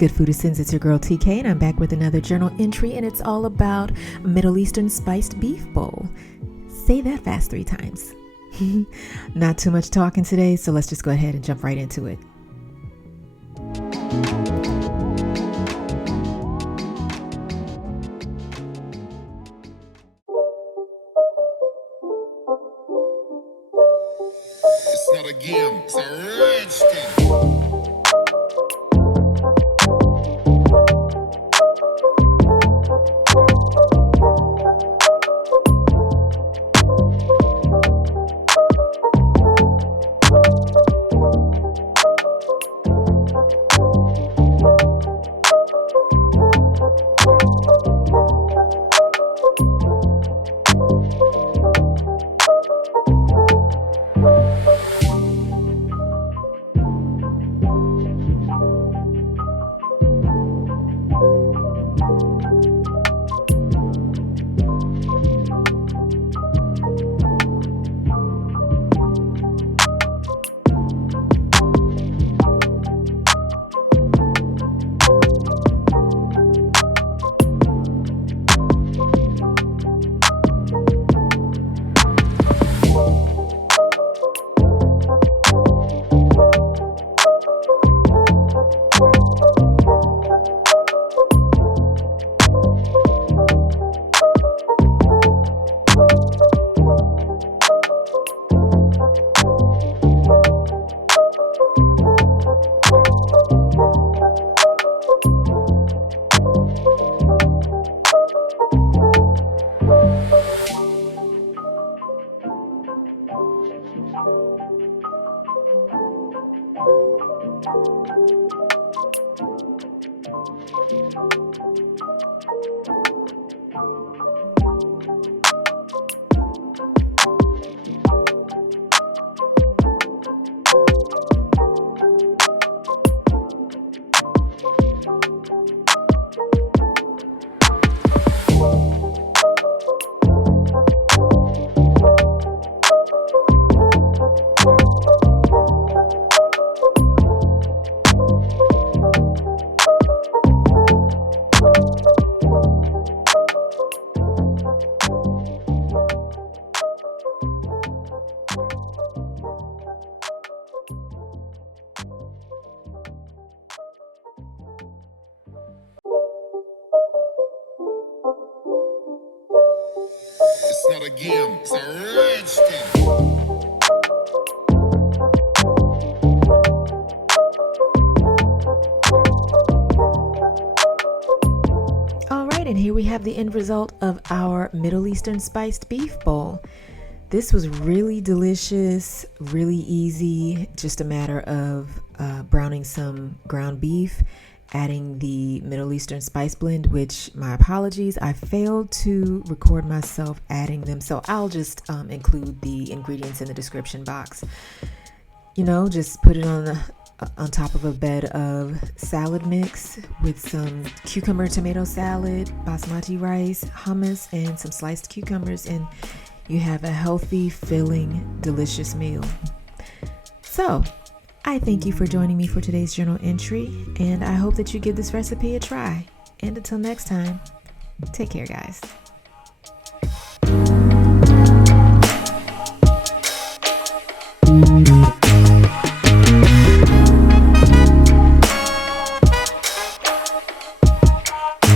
good, Foodizens? It's your girl TK, and I'm back with another journal entry, and it's all about Middle Eastern spiced beef bowl. Say that fast 3 times. Not too much talking today, so let's just go ahead and jump right into it. It's not a game, it's a rich thing. It's not a game, it's a rich thing. All right, and here we have the end result of our Middle Eastern spiced beef bowl. This was really delicious, really easy, just a matter of browning some ground beef, adding the Middle Eastern spice blend, which, my apologies, I failed to record myself adding them, so I'll just include the ingredients in the description box. You know, just put it on top of a bed of salad mix with some cucumber tomato salad, basmati rice, hummus, and some sliced cucumbers, and you have a healthy, filling, delicious meal. So, I thank you for joining me for today's journal entry, and I hope that you give this recipe a try. And until next time, take care, guys.